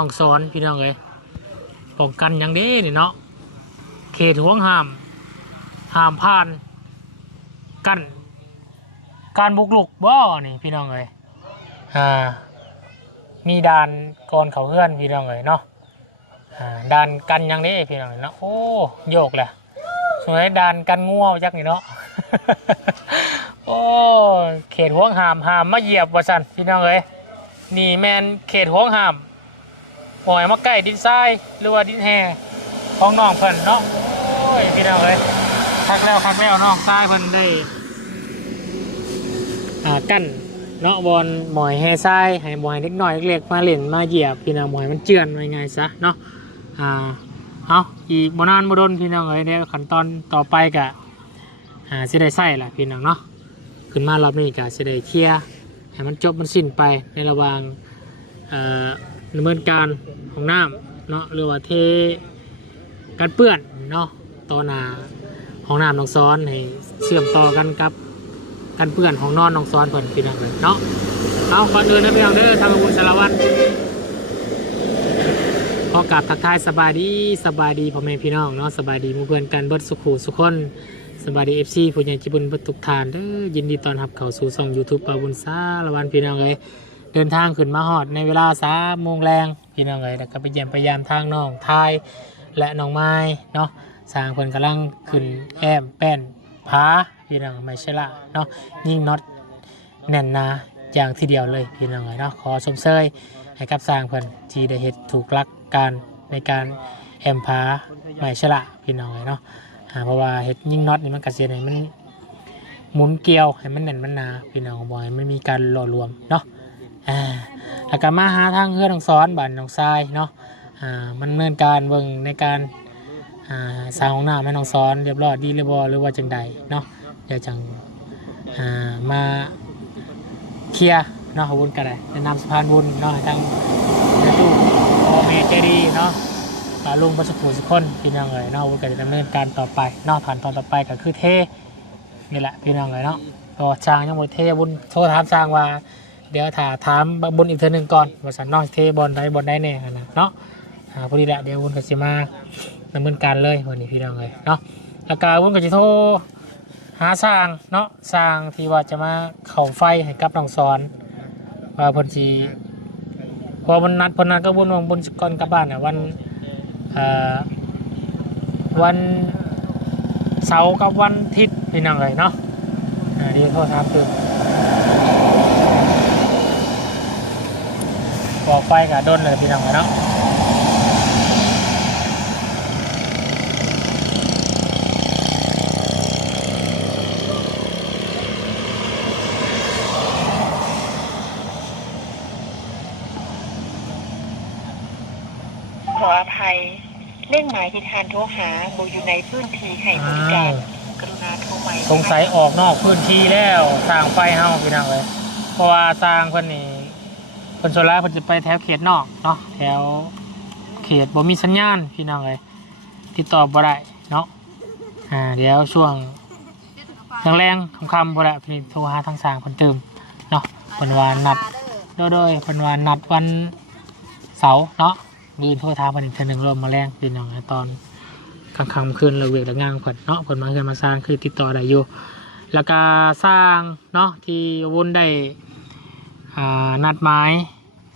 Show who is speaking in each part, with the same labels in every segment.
Speaker 1: โธ่กำแพงหนองสอนพี่น้องเอ้ยป้องกันอย่างเด้นี่เนาะเขตห่วงห้ามห้ามผ่าน กันการบุกลุกบ่นี่พี่น้องเอ้ยอ่ามีด่านก่อนเขาเพื่อนพี่น้องเอ้ยเนาะอ่าด่านกันหยังเด้พี่น้องเอ้ยเนาะโอ้โยกแหละสมัยด่านกันง่วงจักนี่เนาะโอ้เขตห่วงห้ามห้ามมาเหยียบว่าสันพี่น้องเอ้ยนี่แมนเขตห้องห้าม ปล่อยมาใกล้ดินทรายหรือว่าดินแห่ของน้องเพิ่นเนาะโอ้ยพี่น้องเอ้ยคักแล้วคักแล้วน้องทรายเพิ่นได้อ่ากั้นเนาะบอลหมอยแห่ทรายให้หมอยเล็กน้อยเล็กมาเล่นมาเหยียบพี่น้องหมอยมันเจือนไว้ไงซะเนาะอ่าเอาอีกบนานบดนพี่น้องเอ้ยเดี๋ยขั้นตอนต่อไปกะอ่าสิได้ใส่ละพี่น้องเนาะขึ้นมารอบนี้กะสิได้เคลียร์ให้มันจบมันสิ้นไปในระหว่างเอ่อ ดำเนินการของน้ำเนาะหรือว่าเทการเปื้อนเนาะต่อหนาของน้ำนองซ้อนให้เชื่อมต่อกันกับการเปื้อนของนอนนองซ้อนเพิ่นพี่น้องเนาะเอาก่อนอื่นนะพี่น้องเด้อทางบุญสารวัตรขอกราบทักทายสบายดีสบายดีพ่อแม่พี่น้องเนาะสบายดีมู่เพื่อนกันเบิดสุขูสุขคนสวัสดีเอฟซีผู้ใหญ่จิบุญประตุกทานเด้อยินดีตอนรับเข้าสู่ช่อง YouTube ปาบุญซาละวันพี่น้องเอ้ย เดินทางขึ้นมาฮอดในเวลาสามโมงแรงพี่น้องเอ้ยแล้วก็ไปเยี่ยมพยายามทางน้องทายและน้องไม้เนาะสร้างเพิ่นกำลังขึ้นแอมแป้นผาพี่น้องไม่ใช่ละเนาะยิ่งน็อตแน่นหนาอย่างทีเดียวเลยพี่น้องเอ้ยเนาะขอชมเชยให้กับสร้างเพิ่นที่ได้เฮ็ดถูกหลักการในการแอมผาไม่ใช่ละพี่น้องเอ้ยเนาะอ่าเพราะว่าเห็ดยิ่งน็อตนี่มันกระเสียให้มันหมุนเกลียวให้มันแน่นมันหนาพี่น้องบอยมันมีการหล่อรวมเนาะ อ่าแล้วก็มาหาทางเพื่อนน้องซ้อนบ้านน้องทรายเนาะอ่ามันเนินการเบิ่งในการอ่าสร้างห้องน้ำให้น้องซ้อนเรียบร้อยดีเรียบร้อยหรือว่าจังใดเนาะเดี๋ยวจังอ่ามาเคลียร์เนาะขบุญกันเลยแนะนำสะพานบุญเนาะทางแม่ตู้พ่อแม่ใจดีเนาะลาลุงประสบผลสุกคนพี่น้องเลยเนาะวุ้นก็จะดำเนินการต่อไปเนอกผ่านตอนต่อไปก็คือเทนี่แหละพี่น้องเลยเนาะก็ช้างยังหมดเทบุญโทรถามช้างว่า เดี๋ยวถาถามบุญอีกเทอหนึ่งก่อนว่าสันนอกเทบอลได้บอลได้แน่นะเนาะอ่าพอดีแหละเดี๋ยววุ้นก็จะมาดำเนินการเลยวันนี้พี่น้องเลยเนาะแล้วก็วุ้นก็จะโทหาสร้างเนาะสร้างที่ว่าจะมาเข่าไฟให้กับน้องสอนว่าพนสีพอมันนัดพนนัดก็บุญวงบุญก่อนกลับบ้านอะวันอ่วันเสาร์กับวันอาทิตย์พี่น้องเลยเนาะอ่าเดียวโทษครับคือ บอกไฟกับดนเลยพี่น้องเลยเนาะ
Speaker 2: ขออภัยเลขหมายที่ทานโทรหาบ่อยู่ในพื้นที่ให้บริการกรุณาโทรใหม่
Speaker 1: สงสัยออกนอกพื้นที่แล้วสร้างไฟเฮาพี่น้องเลยเพราะว่าสร้างคนนี้ คนโซล่าเพิ่นจะไปแถวเขตนอกเนาะแถวเขตบ่มีสัญญาณพี่น้องเลยติดต่อบ่ได้เนาะอ่าเดี๋ยวช่วงแรงๆคำๆบ่ได้พี่โทรหาทางสางเพิ่นเติมเนาะเพิ่นว่านัดโดยโดยเพิ่นว่านัดวันเสาร์เนาะมือโทรทามเพิ่นอีกเทื่อหนึงรวมมาแรงเป็นองตอนกลางค่ำคืนเราเวกและงานเพิ่นเนาะเพิ่นมาเพิ่นมาสร้างคือติดต่อได้อยู่แล้วก็สร้างเนาะที่วุ่นได้ นัดหมาย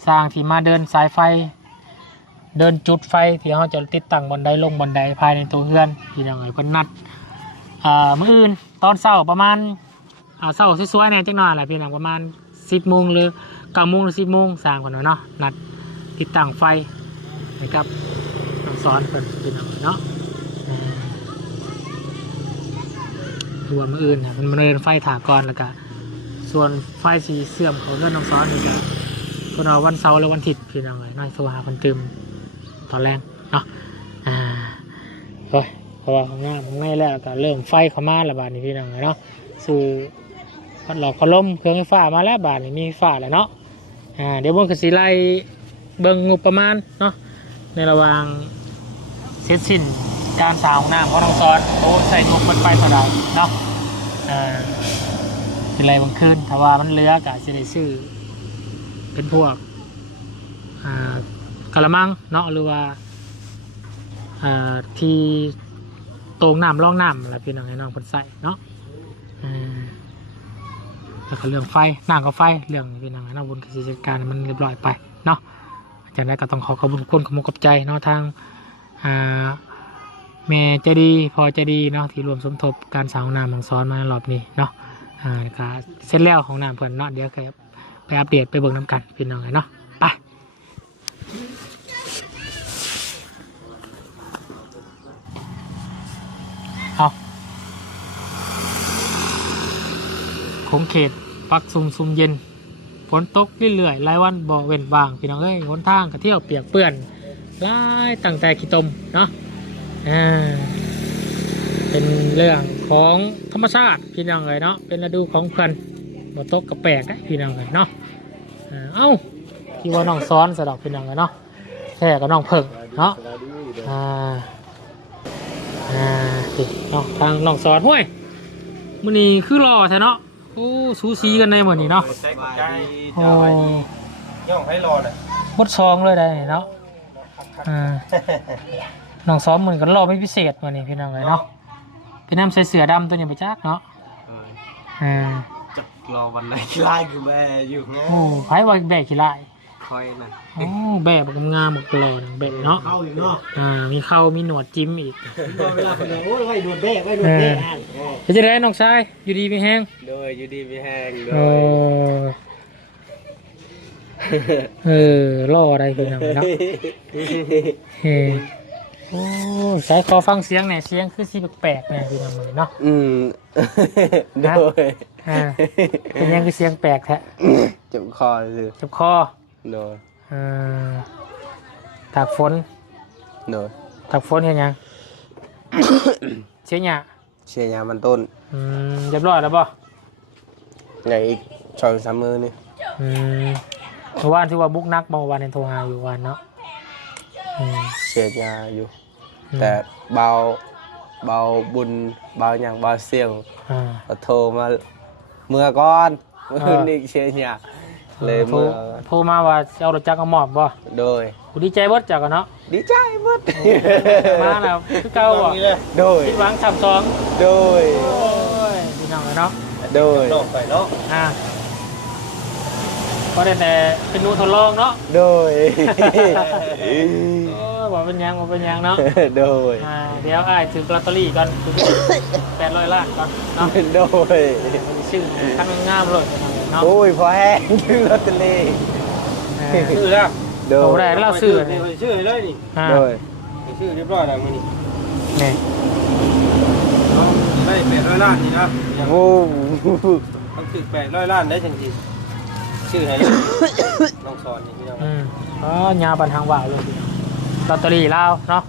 Speaker 1: สร้างที่มาเดินสายไฟ เดินจุดไฟที่เขาจะติดตั้งบนไดลงบนไดภายในตัวเฮือนพี่น้องเอ้ยเพิ่นนัดมื้ออื่นตอนเช้าประมาณอ่าเช้าสวยๆแหน่จักหน่อยแหละพี่น้องประมาณ10โมงหรือ9โมงหรือ10โมงสร้างก่อนเนาะนัดติดตั้งไฟนะครับน้องสอนเพิ่นพี่น้องเนาะรวมมื้ออื่นนะมันเดินไฟถากรแล้วก็ ส่วนไฟสีเสื่อมเขาเรื่องน้องสอนนี่ก็เพิ่นเอาวันเสาร์และวันอาทิตย์พี่น้องเลยน้อยโทรหาเพิ่นเติมตอนแรกเนาะอ่าโอ้ยเพราะว่าข้างหน้าข้างในแล้วก็เริ่มไฟเข้ามาแล้วบาดนี้พี่น้องเลยเนาะสู่พัดหลอกพัดลมเครื่องไฟฟ้ามาแล้วบาทนี่มีฟ้าแล้วเนาะอ่าเดี๋ยวเบนกสิไลเบิ่งงบประมาณเนาะในระหว่างเสร็จสิ้นการสร้างห้องน้ำของน้องซ้อนโอ้ใส่งบมันไปเท่าไหร่เนาะอ่า เป็นไรบางคืนถ้าว่ามันเลือกะสิได้ซื้อเป็นพวกอ่ากระมังเนาะหรือว่าที่โตรงน้ำร่องน้ำอะไรพี่น้องให้น้องเพิ่นใส่เนาะแล้วก็เรื่องไฟน้ำกับไฟเรื่องพี่น้องให้น้องบุญกิจการมันเรียบร้อยไปเนาะจากนั้นก็ต้องขอขอบคุณคุณขอบคุณกับใจเนาะทางอ่าแม่ใจดีพอใจดีเนาะที่รวมสมทบการสางห้องน้ำของซ้อนมารอบนี้เนาะ อ่าก็เสร็จแล้วของน้ำเพิ่นเนาะเดี๋ยวก็ไปอัปเดตไปเบิ่งน้ำกันพี่น้องเนาะไปเอาคงเขตปักซุมซุมเย็นฝนตกเรื่อยๆรายวันบ่เว้นว่างพี่น้องเอ้ยหนทางก็เที่ยวเปียกเปื้อนหลายตั้งแต่ขี้ตมเนาะอ่าเป็นเรื่อง ของธรรมชาติพี่น้องเลยเนาะเป็นฤดูของเพื่อนบ่ตกกับแปลกนะพี่น้องเลยเนาะอ่าเอ้าที่ว่าน้องซ้อนสะดอกพี่น้องเลยเนาะแค่ก็น้องเพิ่งเนาะอ่าอ่าสิน้องทางน้องสอนห้วยมื้อนี้คือรอแท้เนาะโอ้สูสีกันในมื้อนี้เนาะ
Speaker 3: ใจกดใจ
Speaker 1: โอ้
Speaker 3: ย่องให้รอน่ะ
Speaker 1: หมดซองเลยได้เนาะอ่าน้องซ้อมเหมือนกันรอไม่พิเศษมื้อนี้พี่น้องเลยเนาะ พี่น้ำใส่เสื้อดำตัวนี้ไปจักเนาะอ่า
Speaker 3: จับรอวันไหนกีฬาคือแม่อยู่ไง
Speaker 1: โอ้ไผว่าแบกขี้ลาย
Speaker 3: คอยน่ะ
Speaker 1: โอ้แบกบักงามบักกลอนังแบกเนาะ
Speaker 3: เข้าอยู่เนาะ
Speaker 1: อ่ามีเข้ามีหนวดจิ้มอีก
Speaker 3: เวลาคนเดียวโอ้ยไว้โดนแบกไว้โดนแบกอะ
Speaker 1: เฮ็ดจะได้น้องชายอยู่ดีมีแฮง
Speaker 3: โดยอยู่ดีไม่แห้งโด
Speaker 1: โอ้
Speaker 3: ย
Speaker 1: เออล่ออะไรพี่น้องเนาะเฮ้ โอ้ใช้ขอฟังเสียงหน่อยเสียงคือสีแปลกๆเนี่ยพี่น้องเนาะ
Speaker 3: อืมโดย
Speaker 1: อ่าเป็นยังคือเสียงแปลกแท้
Speaker 3: เจ็บคอเลย
Speaker 1: เจ็บคอ
Speaker 3: โดย
Speaker 1: อ่าตากฝน
Speaker 3: โดย
Speaker 1: ตากฝนเห็นยังเสียงหยา
Speaker 3: เชียร์ยามันต้น
Speaker 1: อืมเรียบร้อยแล้วป่ะ
Speaker 3: ไงอีกสองสามมือนี่
Speaker 1: อืมเมื่อวานที่ว่าบุกนักเมื่อวานในโทรหาอยู่วันเนาะอืม
Speaker 3: เชียร์ยาอยู่
Speaker 1: อืม
Speaker 3: แต่เบาเบาบุญเบาอย่างเบาเสียง
Speaker 1: อ่า
Speaker 3: ก็โทรมาเมื่อก่อนเมื่อ
Speaker 1: เออ
Speaker 3: นี่เชียร์ยาเลย
Speaker 1: โทร
Speaker 3: เมื่อ
Speaker 1: โทรมาว่าจะเอารถจักรมามอบบ่
Speaker 3: โดย
Speaker 1: กูดีใจเบิดจักกันเนาะ
Speaker 3: ดีใจหมด
Speaker 1: มาแล้วคือเก่าบ่
Speaker 3: โดย
Speaker 1: คิดหวังสามสอง
Speaker 3: โดย
Speaker 1: โอ้ยพี่น้องเนาะ
Speaker 3: โดย
Speaker 4: นอกไปเนาะ
Speaker 1: อ่าก็ได้แต่เป็นหนูทดลองเนาะ
Speaker 3: โดย
Speaker 1: โอ้ยบอกเป็นหยังบอกเป็นหยังเนาะ
Speaker 3: โดย
Speaker 1: อ่าเดี๋ยวอ้ายถือลอตเตอรี่ก่อนแปดร้อยล้านก่อนเนาะ
Speaker 3: โดย
Speaker 1: ชื่อตั้งงามเลยเนาะ
Speaker 3: โอ้ยพอแห้งถึงลอตเตอรี่
Speaker 1: อ่า
Speaker 4: ชื่อแล้ว
Speaker 3: โด
Speaker 1: โอ้
Speaker 3: ย
Speaker 1: ได้เล่าชื่อ
Speaker 4: นี่ชื่อให้เลยนี่
Speaker 1: อ่า
Speaker 3: โดย
Speaker 4: ชื่อเรียบร้อยแล้วมื้อนี้
Speaker 1: นี่
Speaker 4: เนาะได้800ล้านนี่นะ
Speaker 3: โอ้
Speaker 4: ต้องชื่อ800ล้านได้จังซี่ชื่อให้เลยน้องสอนนี่พี่น้อง
Speaker 1: อืมอ๋อยาบันทางว่าวเลย ลอตเตอรี่ลาวเนาะ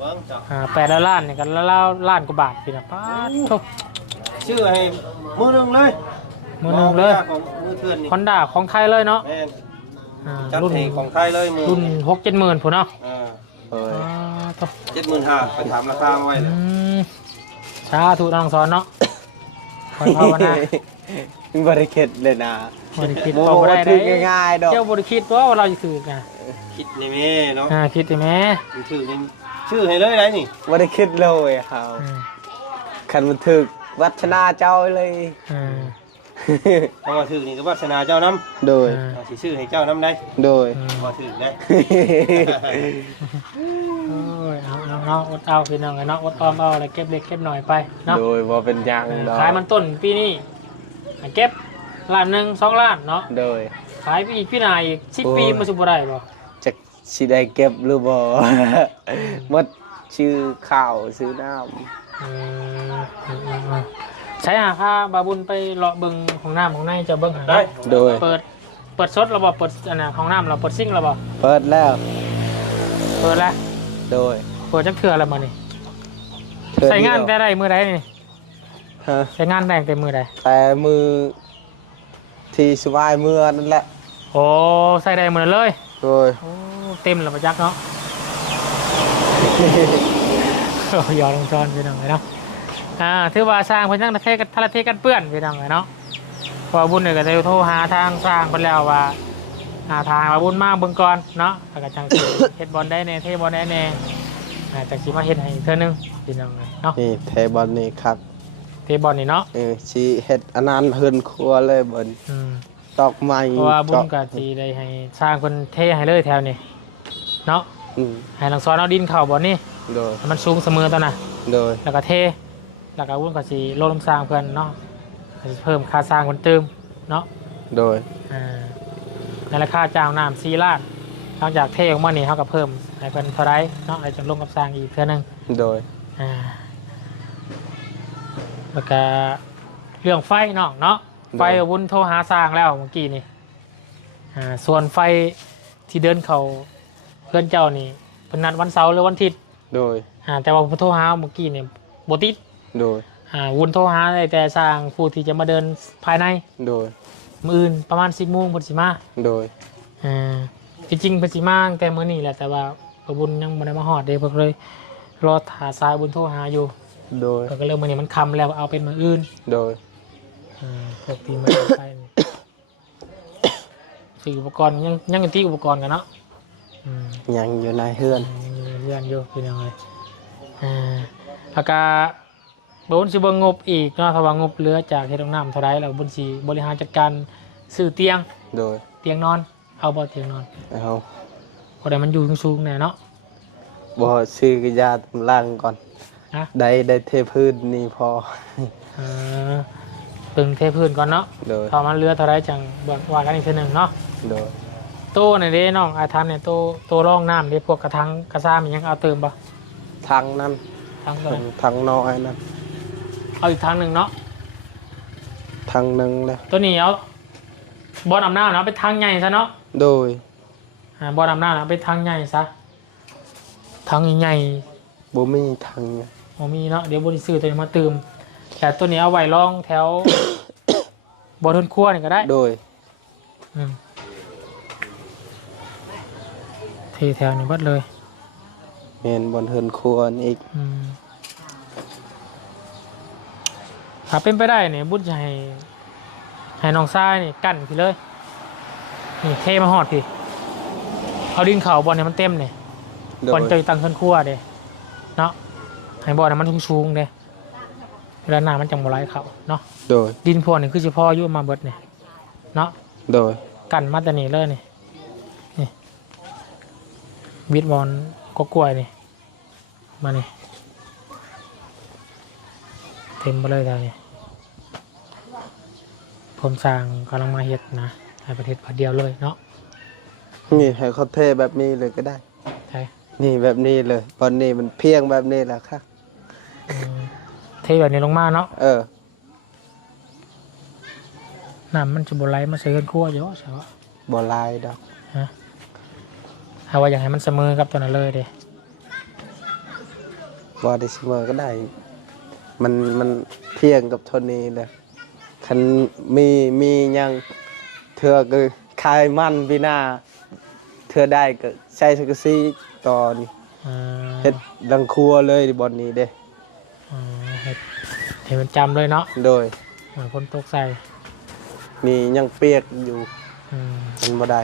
Speaker 4: เบิ่งจ้ะ
Speaker 1: อ่าแปดร้อยล้านเนี่ยกันแล้วล้านกว่าบาทพี่นะป้าดโชค
Speaker 4: ชื่อให้มือหนึงเลย
Speaker 1: มือหนึ่งเลย
Speaker 4: ของมือเถื่อนนี่
Speaker 1: คอนด้าของไทยเลยเนาะ
Speaker 4: แม่น
Speaker 1: อ่า
Speaker 4: จัด
Speaker 1: รุ่น
Speaker 4: ให้ของไทยเลยมือ
Speaker 1: รุ่นหกเจ็ดหมื่นผู้เนาะ
Speaker 4: อ่า
Speaker 3: โดย
Speaker 1: อ่าตัว
Speaker 4: 75,000ไปถามราคามาไว้
Speaker 1: อื
Speaker 4: แล้ว
Speaker 1: มสาธุน้องสอนเนาะคอยภาวนา
Speaker 3: บริเกตเลยนะ
Speaker 1: บริคิด
Speaker 3: โม
Speaker 1: เอาบ่ได้
Speaker 3: ถึง
Speaker 1: เด้
Speaker 3: ง่ายๆดอก
Speaker 1: เจ้าบริคิดว่าเราจะถือกัน
Speaker 4: คิดนี่แม่เนาะ
Speaker 1: อ่าคิดใช่ไหม
Speaker 4: มันชื่อนี่ชื่อให้เลยได้นี่
Speaker 3: บริเกตเลยเขา
Speaker 1: อืม
Speaker 3: ขันมันถึกวัฒนาเจ้าเลย
Speaker 1: อ่า
Speaker 4: เพราะว่าชื่อนี่ก็วาสนาเจ้านํ
Speaker 3: โดย
Speaker 1: อ่า
Speaker 4: เอาสิชื่อให้เจ้านํได้
Speaker 3: โดย
Speaker 1: อืม
Speaker 4: บ่ถือได้
Speaker 1: โอ้ยเอาเอาเนาะอดเอาพี่น้องกันเนาะอดออมเอาอะไรเก็บเล็กเก็บหน่อยไปเนาะ
Speaker 3: โดยว่าเป็นอย่างดอก
Speaker 1: ขายมันต้นปีนี้เก็บล้านหนึ่งสองล้านเนาะ
Speaker 3: โดย
Speaker 1: ขายไปอีกพี่นายอีกสิบ
Speaker 3: โอ้ย
Speaker 1: ปีมาสุบได้บ่
Speaker 3: จะสิได้เก็บหรือบ่หมดชื่อข้าวซื้อน้
Speaker 1: อืมอืมอืมอืมใช้หาค่าบาบุญไปเลาะเบิงของน้ำของในจะเบิงหา
Speaker 4: ได้ำ
Speaker 3: โดย
Speaker 1: เปิดเปิดซดเราบ่เปิดอันน่ะของน้ำเราเปิดซิ่งเราบ่
Speaker 3: เปิดแล้ว
Speaker 1: เปิดแล้ว
Speaker 3: โดย
Speaker 1: เปิดจักเทื่อแล้วมานี่
Speaker 3: เทื่อ
Speaker 1: ใส่งาน
Speaker 3: เดี
Speaker 1: แต่
Speaker 3: ยว
Speaker 1: ได้มือใดนี่
Speaker 3: ฮะ
Speaker 1: ใส่งานแต่งแต่มือใด
Speaker 3: แต่มือ ที่สบายมือนั่นแหละ
Speaker 1: โอ้ใส่ได้มือนั้นเลย
Speaker 3: โดย
Speaker 1: โอ้เต็มแล้วประจักเนาะ โอ้ยอดลงซ้อนพี่น้องเลยเนาะอ่าถือว่าสร้างเพิ่นยังทะเลกันทะเลกันเปื้อนพี่น้องเลยเนาะเพอบุญเนี่ยก็ได้โทรหาทางสร้างเพิ่นแล้วว่าหาทางมาบุญมากเบิ่งก่อนเนาะแล้วก็จังสิ เฮ็ดบอลได้แน่เทบอลได้แน่อ่าจังสิมาเฮ็ดให้อีกเทื่อนึงพี่น้องเลยเนาะ
Speaker 3: นี่เทบอลนี่ครับ
Speaker 1: เทบอลนี่เนาะ
Speaker 3: เออชีเฮ็ดอันนั้นเฮือนครัวเลยบน
Speaker 1: อืม
Speaker 3: ตอกไม้
Speaker 1: เพราะว่าบุญ
Speaker 3: เจาะ
Speaker 1: ก็สิได้ให้สร้างเพิ่นเทให้เลยแถวนี้เนาะ
Speaker 3: อืม
Speaker 1: ให้หลังซ้อนเอาดินเข้าบ่นี่
Speaker 3: โดย
Speaker 1: ให้มันสูงเสมอตัวน่ะ
Speaker 3: โดย
Speaker 1: แล้วก็เทแล้วก็วุ้นก็สิลดลำสร้างเพิ่นเนาะก็สิเพิ่มค่าสร้างเพิ่นเติมเนาะ
Speaker 3: โดย
Speaker 1: อ่าในราคาจ้างน้ำ4ล้านหลังจากเทออกมานี่เฮาก็เพิ่มให้เพิ่นเท่าไรเนาะให้จังลงกับสร้างอีกเทื่อนึง
Speaker 3: โดย
Speaker 1: อ่า แล้วก็เรื่องไฟเนาะเนาะไฟวุ้นโทรหาสร้างแล้วเมื่อกี้นี่อ่าส่วนไฟที่เดินเขาเพื่อนเจ้านี่เพิ่นนัดวันเสาร์หรือวันอาทิตย์
Speaker 3: โดย
Speaker 1: อ่าแต่ว่าผมโทรหาเมื่อกี้เนี่ยบ่ติด
Speaker 3: โดย
Speaker 1: อ่าวุ้นโทรหาได้แต่สร้างผู้ที่จะมาเดินภายใน
Speaker 3: โดย
Speaker 1: มื้ออื่นประมาณ10:00นเพิ่นสิมา
Speaker 3: โดย
Speaker 1: อ่าที่จริงเพิ่นสิมาตั้งแต่มื้อนี้แหละแต่ว่าประบุญยังบ่ได้มาฮอดเด้เพิ่นเลยรอหาสายบุญโทรหาอยู่
Speaker 3: โดย
Speaker 1: ก็เริ่มมื้อนี้มันค่ำแล้วเอาเป็นมื้ออื่น
Speaker 3: โดย
Speaker 1: อ่าพวกที่มาไปนี่ซื้ออุปกรณ์ยังยังอยู่ที่อุปกรณ์กันเนาะอืม
Speaker 3: ยังอยู่ในเฮือน
Speaker 1: ยังอยู่ในเรือนอยู่พี่น้องเลยอ่าแล้วก็บุญสิเบิ่งงบอีกเนาะถ้าว่างบเหลือจากเฮ็ดโรงน้ำเท่าไรแล้วบุญสิบริหารจัดการซื้อเตียง
Speaker 3: โดย
Speaker 1: เตียงนอน เอาบ่เตียงนอน
Speaker 3: เอา
Speaker 1: ก็ได้มันอยู่สูงๆแน่เนาะ
Speaker 3: บ่ซื้อกระยาตำล่างก่อน
Speaker 1: ฮะ
Speaker 3: ได้ได้เทพื้นนี่พอ
Speaker 1: เออปึงเทพื้นก่อนเนาะ
Speaker 3: โดย
Speaker 1: พอมันเหลือเท่าไรจังเบิกว่ากันอีกทีหนึ่งเนาะ
Speaker 3: โดย
Speaker 1: โต้ในเด้น้องอาทำเนี่ยโต้โต้ร่องน้ำเด้พวกกระทังกระซ่ามียังเอาเติมบ่
Speaker 3: ทางนั้น
Speaker 1: ทาง
Speaker 3: ทางทางน้อยนั้น
Speaker 1: เอาอีกทางหนึ่งเนาะ
Speaker 3: ทางหนึงเลย
Speaker 1: ตัวนี้เอาบอลอำนาจเนาะไปทางใหญ่ซะเนาะ
Speaker 3: โดย
Speaker 1: อ่าบอลอำนาจเอาไปทางใหญ่ซะทางใหญ่
Speaker 3: บ่มีทาง
Speaker 1: ๆ บ่มีเนาะเดี๋ยวบริซื้อตัวนี้มาเติมแต่ตัวนี้เอาไว้รองแถว บอลทนครัวนี่ก็ได้
Speaker 3: โดย
Speaker 1: อืมเทแถวนี้เบิดเลย
Speaker 3: แม่นบนเฮือนครัวนี่อีก
Speaker 1: อืมถ้าเป็นไปได้เนี่ยบุญจะให้ให้น้องทรายนี่กั้นพี่เลยนี่เทมาหอดพี่เอาดินเขาบอลเนี่ยมันเต็มเนี่ย
Speaker 3: โด
Speaker 1: บอล
Speaker 3: ย
Speaker 1: จะอยู่ตังขึ้นครั่วเด้เนาะ ให้บอลน่ะมันสูงๆเด้เวลาหนามันจังบ่ไหลเขาเนาะ
Speaker 3: โดย
Speaker 1: ดินพวกนี่คือเฉพาะยุ่มาเบิดเนี่ยเนาะ
Speaker 3: โดย
Speaker 1: กันมาแต่นี่เลยนี่นี่วิดบอลก็กล้วยนี่มานี่เต็มไปเลยท่านี่ผมสร้างกำลังมาเฮ็ดนะในประเทศพัดเดียวเลยเนาะ
Speaker 3: นี่ให้เขาเทแบบนี้เลยก็ได้
Speaker 1: ใช่
Speaker 3: นี่แบบนี้เลยบอนนี้มันเพียงแบบนี้แหละครับ
Speaker 1: อืม เทแบบนี้ลงมาเนาะ
Speaker 3: เออ
Speaker 1: น้ำมันจะบไหลมาใส่เงินครั่วเยอะใช่ปะ
Speaker 3: บ่ลายดอก
Speaker 1: ถ้าว่าอยากให้มันเสมอกับตัวนั้นเลยเด้
Speaker 3: บ่ได้เสมอก็ได้ มันมันเพียงกับเท่านี้เลยคันมีมีหยังเธอก็คายมันพี่หน้าเธอได้ก็ใช้สักกะซีตอน
Speaker 1: อ่า
Speaker 3: เฮ็ดดังครัวเลยบอนนี้เด้
Speaker 1: อ่าเฮ็ดให้มันจำเลยเนาะ
Speaker 3: โดย
Speaker 1: เหมือนคนตกใส่
Speaker 3: นี่ยังเปียกอยู่
Speaker 1: อืม
Speaker 3: มันบ่ได้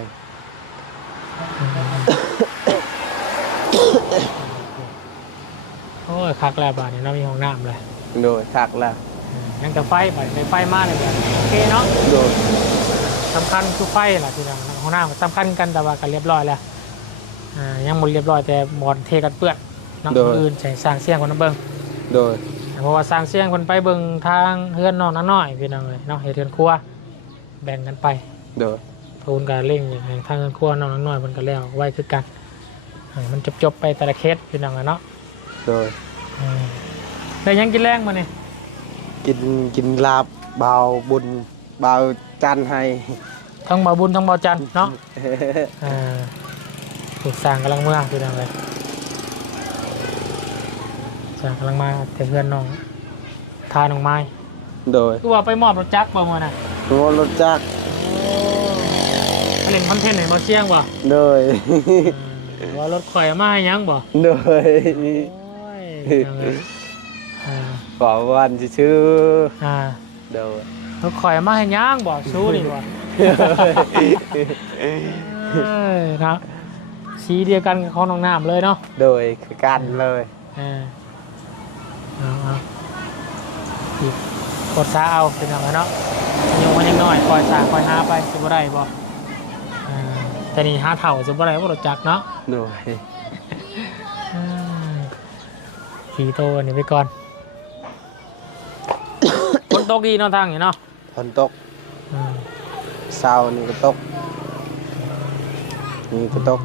Speaker 1: โอ้ยคักแล้วบ้านนี้เราะมีห้องน้ำเลย
Speaker 3: โดยทักแล้ว
Speaker 1: อืมยังแต่ไฟไปในไฟมากเลยแบบโอเคเนาะ
Speaker 3: โดย
Speaker 1: สำคัญคือไฟล่ะที่เราห้องน้ำก็สำคัญกันแต่ว่ากันเรียบร้อยแล้วอ่ายังหมดเรียบร้อยแต่บอลเทกันเปื้อนเนาะคนอื่นใส่สร้างเสียงคนนั้นเบิ่ง
Speaker 3: โดย
Speaker 1: เพราะว่าสร้างเสียงคนไปเบิ่งทางเฮือนน้องน้น้อยพี่น้องเลยเนาะเฮ็ดเฮือนครัว แบ่งกันไป
Speaker 3: โดย
Speaker 1: พระคุณการเร่งอย่างให้ทางเฮือนครัวน้องน้อยมันก็แล้วไว้คือกันให้มันจบๆไปแต่ละเคสพี่น้องอะเนาะ
Speaker 3: โดย
Speaker 1: อืมได้หยังกินแรงมาเนี่ย
Speaker 3: กินกินลาบเบาบุญเบาจันให้
Speaker 1: ทั้งเบาบุญทั้งเบาจันทร์เนาะอ่าถูกสร้างกำลังเมืองพี่น้องเลย สร้ากำลังมาแต่เพื่อนน้องทาน้องไม้
Speaker 3: โดย
Speaker 1: คือว่าไปมอบรถจักรบ่มาน่ะ
Speaker 3: โงรถจักร
Speaker 1: ไปเล่นคอนเทนต์ไหนมาเชียงบ่
Speaker 3: โดย
Speaker 1: อืมว่ารถข่อยมาให้หยังบ่
Speaker 3: โดย
Speaker 1: โอ้ยพี่น้องอ่า
Speaker 3: ขอวันชื่อ
Speaker 1: อ่า
Speaker 3: ๆโดย
Speaker 1: รถข่อยมาให้หยังบ่สู้นี่บ่ เอ้ยนะสีเดียวกันกับของน้องน้ำเลยเนาะ
Speaker 3: โดยคือกันเลย
Speaker 1: เออ กกดซาเอาเป็นยังไงเนาะยังวันยังน้อยคอยสาคอยหาไปสิบ่ได้บ่อ่าแต่นี่หาเถ่าสิบ่ได้บ่รู้จักเนาะ
Speaker 3: โดย
Speaker 1: อืมสีโตอันนี้ไปก่อนฝนตกดีเนาะทางนี้เนาะ
Speaker 3: ฝนตก
Speaker 1: อืม
Speaker 3: เช้านี่ก็ตกนี่ก็ตก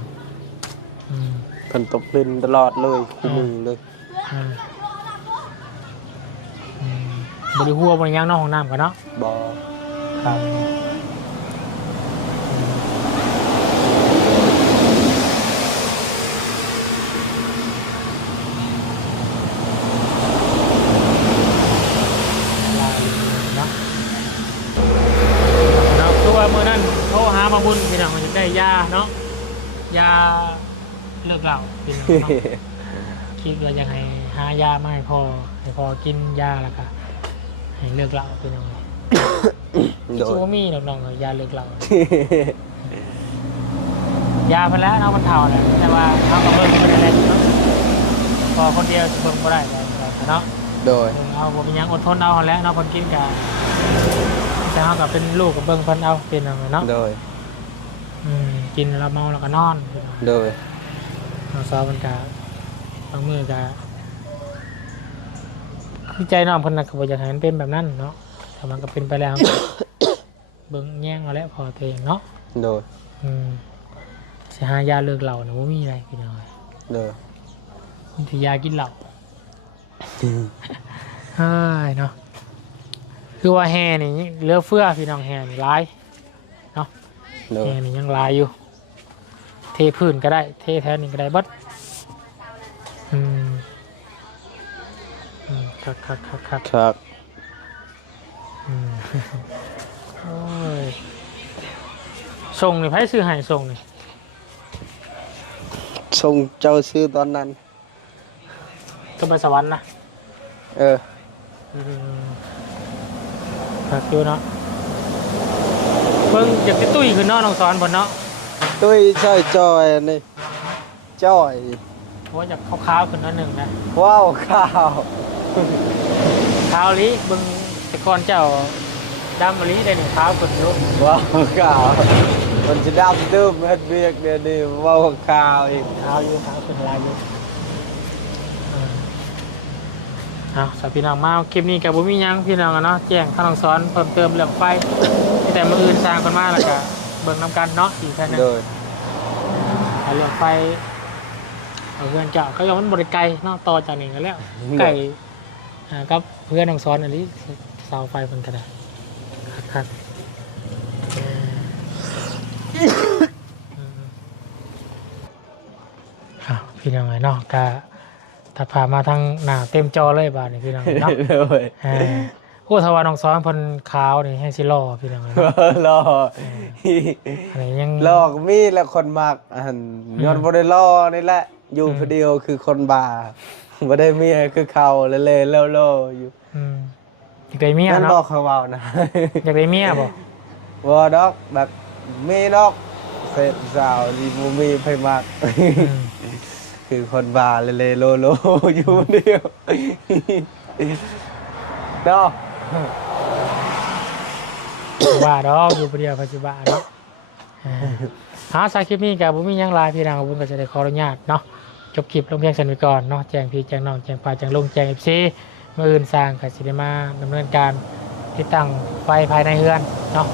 Speaker 1: อืม
Speaker 3: ฝนตกเล่นตลอดเลยคู่มือเลย
Speaker 1: อืมอืม บริหัวบริยังเนอกห้องน้ำกันเนาะ
Speaker 3: บอ
Speaker 1: ครับเนาะเราคือว่าเมื่อนั้นเขาหามาบุญพี่น้องมันจะได้ยาเนาะยาเลิกเหล่าพี่น้องเนาะคิดว่ายังไงหายามาให้พอให้พอกินยาแล้วก็ ให้เลิกเหล่าพี่น้อง
Speaker 3: โด
Speaker 1: ชู
Speaker 3: ย
Speaker 1: มีน้องๆยาเลิกเหล่ายาไปแล้วเนาะมันเท่าแหละแต่ว่าเขากับเบิ้งไม่ได้เล่นเนาะพอคนเดียวสิเบิ้งไม่ได้เลยเนาะ
Speaker 3: โดย
Speaker 1: เบิ่งเอาบ่เป็นหยังอดทนเอาหั่นแหล้วเนาะคนกินกันแต่เขากับเป็นลูกกับเบิ้งเพิ่นเอาเป็นเอาเนาะ
Speaker 3: โดย
Speaker 1: อืมกินแล้วเมาแล้วก็นอน
Speaker 3: โดย
Speaker 1: เราซ้อมมันกะบางมือกะคือใจน้องเพิ่นน่ะก็บ่อยากให้มันเป็นแบบนั้นเนาะแต่มันก็เป็นไปแล้ว เบิ่งแย่งเอาแล้วพอตัวเองเนาะ
Speaker 3: โดย
Speaker 1: อืมสิหายาเลิกเหล้าน่ะบ่มีอะไรพี่น้อย
Speaker 3: โดย
Speaker 1: มีแต่ยากินเหล้าเฮ้ยเนาะคือว่าแห่นี่เหลือเฟือพี่น้องแห่นี่หลาย
Speaker 3: โดย
Speaker 1: แห่นี่ยังหลายอยู่ เทพื้นก็ได้ เทแทนนี่ก็ได้เบัด ครับครับครับครับ
Speaker 3: ครับ
Speaker 1: อืมโอ้ยส่งนี่ไพ่ซื้อให้ส่งนี่
Speaker 3: ส่งเจ้าซื้อตอนนั้น
Speaker 1: ก็ไปสวรรค์นะ
Speaker 3: เออ
Speaker 1: อืมครับอยู่เนาะเบิ่งอยากจะตุ้ยขึ้นเนาะน้องสอนบนเนาะ
Speaker 3: ตุ้ยช่อยจอยอันนี่จ้อย
Speaker 1: เพราะว่าอยากขาวๆขึ้นเนาะหนึ่งนะ
Speaker 3: ว้าวข้าว
Speaker 1: ขาวลิเบิ่งแต่ก่อนเจ้าดำมะลิได้หนึ่งขาวขึ้นอยู่
Speaker 3: ว้าวข้าวมันจะดำตื้มเฮ็ดเบียกเดี๋ยวนี้ว้าวข้าวอีก
Speaker 1: ขาวอยู่ขาวขึ้นลายอยู่อ่าเอาสาวพี่น้องมาคลิปนี้กับบุมีหยังพี่น้องอะเนาะแจ้งท่านน้องสอนเพิ่มเติมเรื่องไฟมีแต่มืออื่นสร้างคนมาแล้วก็เบิ่งน้ำกันเนาะอีกแค่นึง
Speaker 3: โดย
Speaker 1: เอาเรื่องไฟเอาเพื่อนเจ้าเขายังมันบริไกลเนาะต่อจากนี้กันแล้วไก่ อ่ากับเพื่อนน้องสอนอันนี้เสาไฟมันก็ได้ครับครับอืมอะพี่น้องไงเนาะก็ตัดผ่ามาทางหน้าเต็มจอเลยบาดนี่พี่น้องเนาะ
Speaker 3: โดย
Speaker 1: เออโอ้ทว่าน้องซ้อนเพิ่นขาวนี่ให้สิรอพี่น้องเนาะ
Speaker 3: รอ
Speaker 1: อันนี้ยัง
Speaker 3: ลอกมีดแล้วคนมักอันย้อนบ่ได้ล่อนี่แหละอยู่
Speaker 1: อืม
Speaker 3: คนเดียวคือคนบา บ่ได้เมียคือเขาเล่ๆเล่ๆอยู่
Speaker 1: อืมอยากได้เมีย
Speaker 3: นั่นบอ
Speaker 1: เนาะ
Speaker 3: กเขาเว้านะ
Speaker 1: อยากได้เมียบ่
Speaker 3: บ่ดอกแบบมีดอกเสร็จสาวดีบ่มีไผมัก
Speaker 1: อืม
Speaker 3: คือคนบาเล่ๆโลโล อยู่คนเดียวเนาะ
Speaker 1: ว่าดอกอยู่ผู้เดียวปัจจุบันเนาะเออหาสายคลิปนี้กับผมมีหยังหลายพี่น้องผมก็จะได้ขออนุญาตเนาะ จบคลิปลงเพียงสันไปก่อนเนาะแจ้งพี่แจ้งน้องแจ้งป้าแจ้งลุงแจ้งเอฟซีเมื่ออื่นสร้างกับสิได้มาดำเนินการติดตั้งไฟภายในเฮือนเนาะ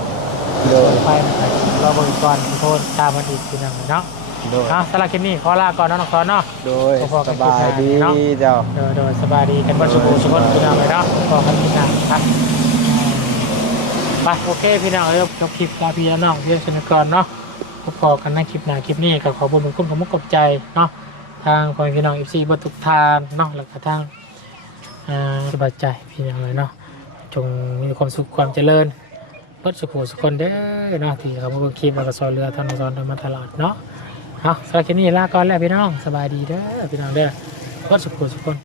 Speaker 3: โดย
Speaker 1: ไฟมันก็รอเบิ่งก่อนขอโทษตามมันอีกพี่น้องเนาะ
Speaker 3: โดย
Speaker 1: เอาสำหรับคลิปนี้ขอลาก่อนเนาะน้องสอนเนาะ
Speaker 3: โดย
Speaker 1: พอๆกั
Speaker 3: ส
Speaker 1: น
Speaker 3: บายดี
Speaker 1: เนาะ
Speaker 3: เจ้า
Speaker 1: โดยโดยสบายดีกันวันสุขสุขพี่น้องเลยเนาะพอกันพี่น้องครับไปโอเคพี่น้องเริ่มจบคลิปลาพี่น้องเพียงสนิทก่อนเนาะพอๆกันในคลิปหน้าคลิปนี้ก็ขอบุญคุณขอมุกขอบใจเนาะ ทางพ่อพี่น้องอีซีบทุกทานเนาะแล้วก็ทางสบายใจพี่น้องเลยเนาะจงมีความสุขความเจริญเปิดสุขสุขคนเด้อเนาะที่เขามาเบิ่งคลิปแล้วก็ซอยเรือท่านซอนมาตลอดเนาะเอาสำหรับคลิปนี้ลาก่อนแล้วพี่น้องสบายดีเด้อพี่น้องเด้อเปิดสุขสุขคน